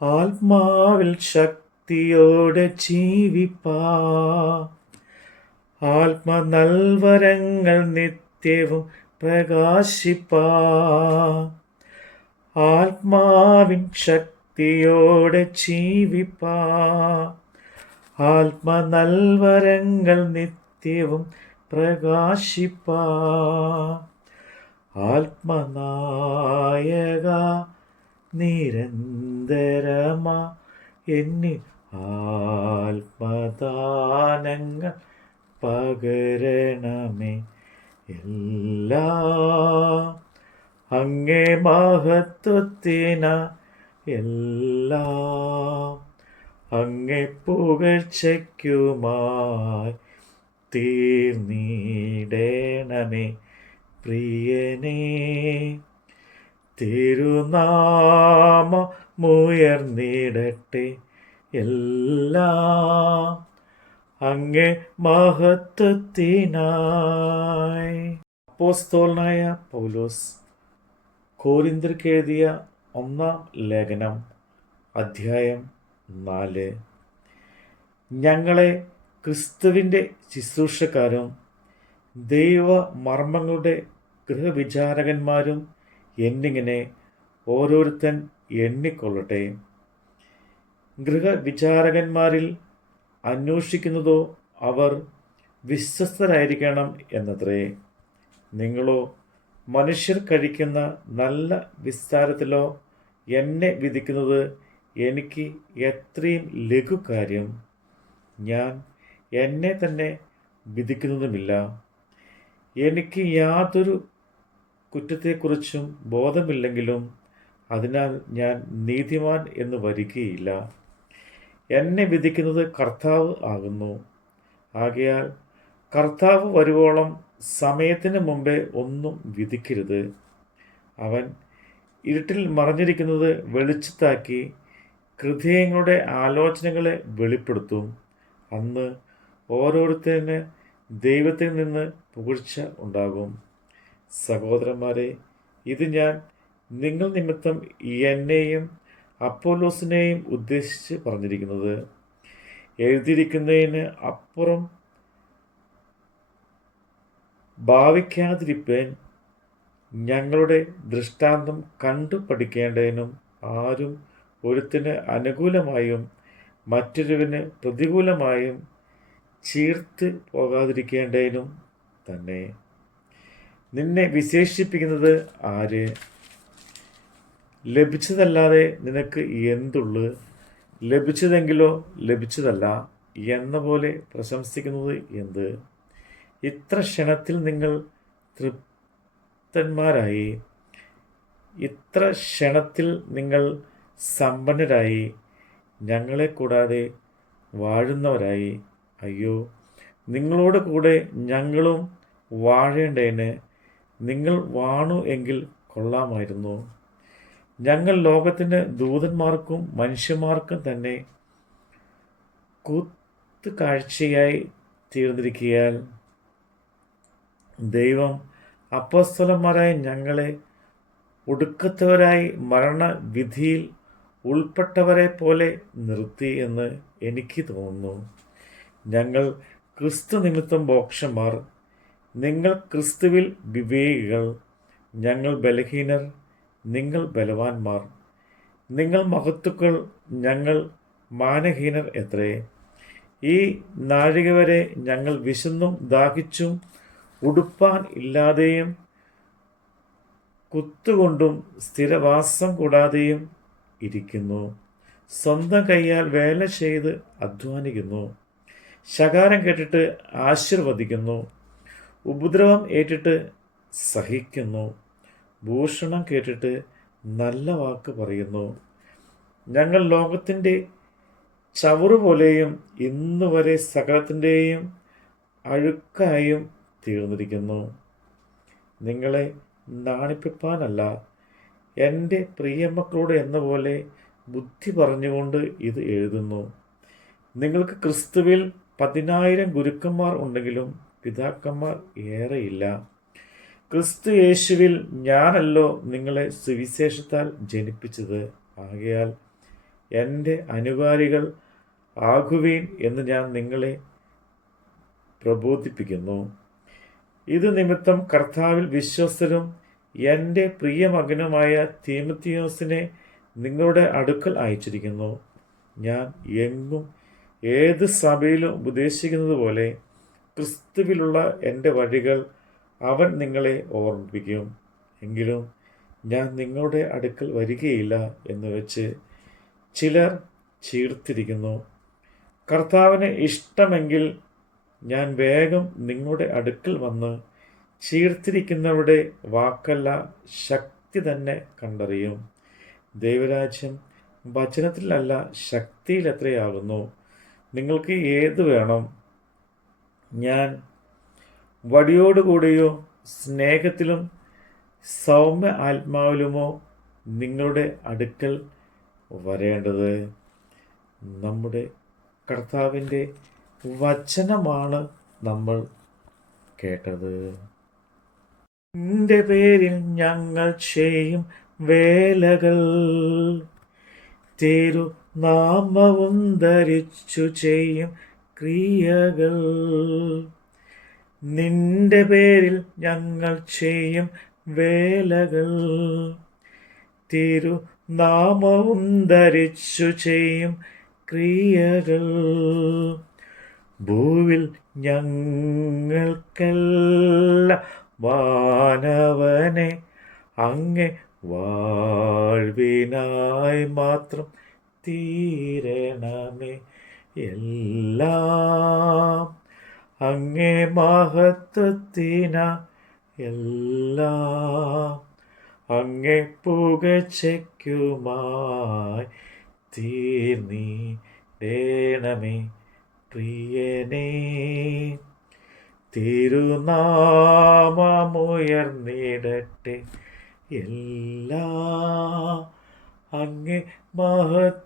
ആത്മാവിൽ ശക്തിയോടെ ജീവിപ്പാ, ആത്മനൽവരങ്ങൾ നിത്യവും പ്രകാശിപ്പാ. ആത്മാവിൻ ശക്തിയോടെ ജീവിപ്പാ, ആത്മനൽവരങ്ങൾ നിത്യവും പ്രകാശിപ്പാ. ആത്മനായക നിരന്തരമാ എന്നിൽ ആത്മദാനങ്ങൾ പകരണമേ. എല്ലാം അങ്ങേ മഹത്വത്തിന, എല്ലാം അങ്ങേ പുകഴ്ചയ്ക്കുമായി തീർന്നിടണമേ. പ്രിയനേ, തിരുനാമമുയർന്നിടട്ടെ. എല്ലാം അങ്ങേ മഹത്വത്തിനായി. അപ്പോസ്തലനായ പൗലോസ് കൊരിന്ത്യർക്ക് എഴുതിയ 1 ലേഖനം അധ്യായം 4. ഞങ്ങളെ ക്രിസ്തുവിൻ്റെ ശുശ്രൂഷക്കാരും ദൈവ മർമ്മങ്ങളുടെ ഗൃഹവിചാരകന്മാരും എന്നിങ്ങനെ ഓരോരുത്തൻ എണ്ണിക്കൊള്ളട്ടെ. ഗൃഹവിചാരകന്മാരിൽ അന്വേഷിക്കുന്നതോ അവർ വിശ്വസ്തരായിരിക്കണം എന്നത്രേ. നിങ്ങളോ മനുഷ്യർ കഴിക്കുന്ന നല്ല വിസ്താരത്തിലോ എന്നെ വിധിക്കുന്നത് എനിക്ക് എത്രയും ലഘുകാര്യം. ഞാൻ എന്നെ തന്നെ വിധിക്കുന്നതുമില്ല. എനിക്ക് യാതൊരു കുറ്റത്തെക്കുറിച്ചും ബോധമില്ലെങ്കിലും അതിനാൽ ഞാൻ നീതിമാൻ എന്ന് വരികയില്ല. എന്നെ വിധിക്കുന്നത് കർത്താവ് ആകുന്നു. ആകയാൽ കർത്താവ് വരുവോളം സമയത്തിന് മുമ്പേ ഒന്നും വിധിക്കരുത്. അവൻ ഇരുട്ടിൽ മറഞ്ഞിരിക്കുന്നത് വെളിച്ചത്താക്കി ഹൃദയങ്ങളുടെ ആലോചനകളെ വെളിപ്പെടുത്തും. അന്ന് ഓരോരുത്തരിന് ദൈവത്തിൽ നിന്ന് പുകഴ്ച ഉണ്ടാകും. സഹോദരന്മാരെ, ഇത് ഞാൻ നിങ്ങൾ നിമിത്തം എന്നെയും അപ്പോലോസിനെയും ഉദ്ദേശിച്ച് പറഞ്ഞിരിക്കുന്നത്. എഴുതിയിരിക്കുന്നതിന് അപ്പുറം ഭാവിക്കാതിരിപ്പേൻ ഞങ്ങളുടെ ദൃഷ്ടാന്തം കണ്ടു പഠിക്കേണ്ടതിനും ആരും ഒരുത്തിന് അനുകൂലമായും മറ്റൊരുവിന് പ്രതികൂലമായും ചീർത്ത് പോകാതിരിക്കേണ്ടതിനും തന്നെ. നിന്നെ വിശേഷിപ്പിക്കുന്നത് ആര്? ലഭിച്ചതല്ലാതെ നിനക്ക് എന്തുള്ളു? ലഭിച്ചതെങ്കിലോ ലഭിച്ചതല്ല എന്ന പോലെ പ്രശംസിക്കുന്നത് എന്ത്? ഇത്ര ക്ഷണത്തിൽ നിങ്ങൾ തൃപ്തന്മാരായി, ഇത്ര ക്ഷണത്തിൽ നിങ്ങൾ സമ്പന്നരായി, ഞങ്ങളെ കൂടാതെ വാഴുന്നവരായി. അയ്യോ, നിങ്ങളോട് കൂടെ ഞങ്ങളും വാഴേണ്ടതിന് നിങ്ങൾ വാണു എങ്കിൽ കൊള്ളാമായിരുന്നു. ഞങ്ങൾ ലോകത്തിൻ്റെ ദൂതന്മാർക്കും മനുഷ്യന്മാർക്കും തന്നെ കൂത്തുകാഴ്ചയായി തീർന്നിരിക്കയാൽ ദൈവം അപ്പോസ്തലന്മാരായ ഞങ്ങളെ ഒടുക്കത്തവരായി മരണവിധിയിൽ ഉൾപ്പെട്ടവരെ പോലെ നിർത്തി എന്ന് എനിക്ക് തോന്നുന്നു. ഞങ്ങൾ ക്രിസ്തു നിമിത്തം ബോക്ഷന്മാർ, നിങ്ങൾ ക്രിസ്തുവിൽ വിവേകികൾ. ഞങ്ങൾ ബലഹീനർ, നിങ്ങൾ ബലവാന്മാർ. നിങ്ങൾ മഹത്തുക്കൾ, ഞങ്ങൾ മാനഹീനർ എത്രേ. ഈ നാഴിക വരെ ഞങ്ങൾ വിശന്നും ദാഹിച്ചും ഉടുപ്പാൻ ഇല്ലാതെയും കുത്തുകൊണ്ടും സ്ഥിരവാസം കൂടാതെയും ഇരിക്കുന്നു. സ്വന്തം കൈയാൽ വേല ചെയ്ത് അധ്വാനിക്കുന്നു. ശകാരം കേട്ടിട്ട് ആശീർവദിക്കുന്നു. ഉപദ്രവം ഏറ്റിട്ട് സഹിക്കുന്നു. ഭൂഷണം കേട്ടിട്ട് നല്ല വാക്ക് പറയുന്നു. ഞങ്ങൾ ലോകത്തിൻ്റെ ചവറുപോലെയും ഇന്നുവരെ സകലത്തിൻ്റെയും അഴുക്കായും തീർന്നിരിക്കുന്നു. നിങ്ങളെ നാണിപ്പിപ്പാനല്ല, എൻ്റെ പ്രിയമക്കളോട് എന്ന പോലെ ബുദ്ധി പറഞ്ഞുകൊണ്ട് ഇത് എഴുതുന്നു. നിങ്ങൾക്ക് ക്രിസ്തുവിൽ 10,000 ഗുരുക്കന്മാർ ഉണ്ടെങ്കിലും പിതാക്കന്മാർ ഏറെയില്ല. ക്രിസ്തു യേശുവിൽ ഞാനല്ലോ നിങ്ങളെ സുവിശേഷത്താൽ ജനിപ്പിച്ചത്. ആകയാൽ എൻ്റെ അനുകാരികൾ ആകുവീൻ എന്ന് ഞാൻ നിങ്ങളെ പ്രബോധിപ്പിക്കുന്നു. ഇത് നിമിത്തം കർത്താവിൽ വിശ്വസ്തരും എൻ്റെ പ്രിയമകനുമായ തീമോഥെയോസിനെ നിങ്ങളുടെ അടുക്കൽ അയച്ചിരിക്കുന്നു. ഞാൻ എങ്ങും ഏത് സഭയിലും ഉപദേശിക്കുന്നത് പോലെ ക്രിസ്തുവിലുള്ള എൻ്റെ വഴികൾ അവൻ നിങ്ങളെ ഓർമ്മിപ്പിക്കും. എങ്കിലും ഞാൻ നിങ്ങളുടെ അടുക്കൽ വരികയില്ല എന്ന് വെച്ച് ചിലർ ചീർത്തിരിക്കുന്നു. കർത്താവിന് ഇഷ്ടമെങ്കിൽ ഞാൻ വേഗം നിങ്ങളുടെ അടുക്കൽ വന്ന് ചീർത്തിരിക്കുന്നവരുടെ വാക്കല്ല ശക്തി തന്നെ കണ്ടറിയും. ദൈവരാജ്യം വചനത്തിലല്ല ശക്തിയിൽ എത്രയാകുന്നു. നിങ്ങൾക്ക് ഏത് വേണം? ഞാൻ വടിയോടുകൂടിയോ സ്നേഹത്തിലും സൗമ്യ ആത്മാവിലുമോ നിങ്ങളുടെ അടുക്കൽ വരേണ്ടത്? നമ്മുടെ കർത്താവിൻ്റെ വചനമാണ് നമ്മൾ കേട്ടത്. നിന്റെ പേരിൽ ഞങ്ങൾ ചെയ്യും വേലകൾ, തിരുനാമവും ധരിച്ചു ചെയ്യും ക്രിയകൾ. നിന്റെ പേരിൽ ഞങ്ങൾ ചെയ്യും വേലകൾ, തിരുനാമവും ധരിച്ചു ചെയ്യും ക്രിയകൾ. ഭൂവിൽ ഞങ്ങൾക്കെല്ലാം വാനവനെ അങ്ങേ വാഴ്വിനായി മാത്രം തീരണമേ. എല്ലാം അങ്ങേ മഹത്വത്തിനാ, എല്ലാം അങ്ങേ പുകഴ്ചയ്ക്കുമായി തീർന്നിടേണമേ പ്രിയനേ. തിരുനാമമുയർന്നിടട്ടെ, എല്ലാം അങ്ങേ മഹത്വത്തിനായി.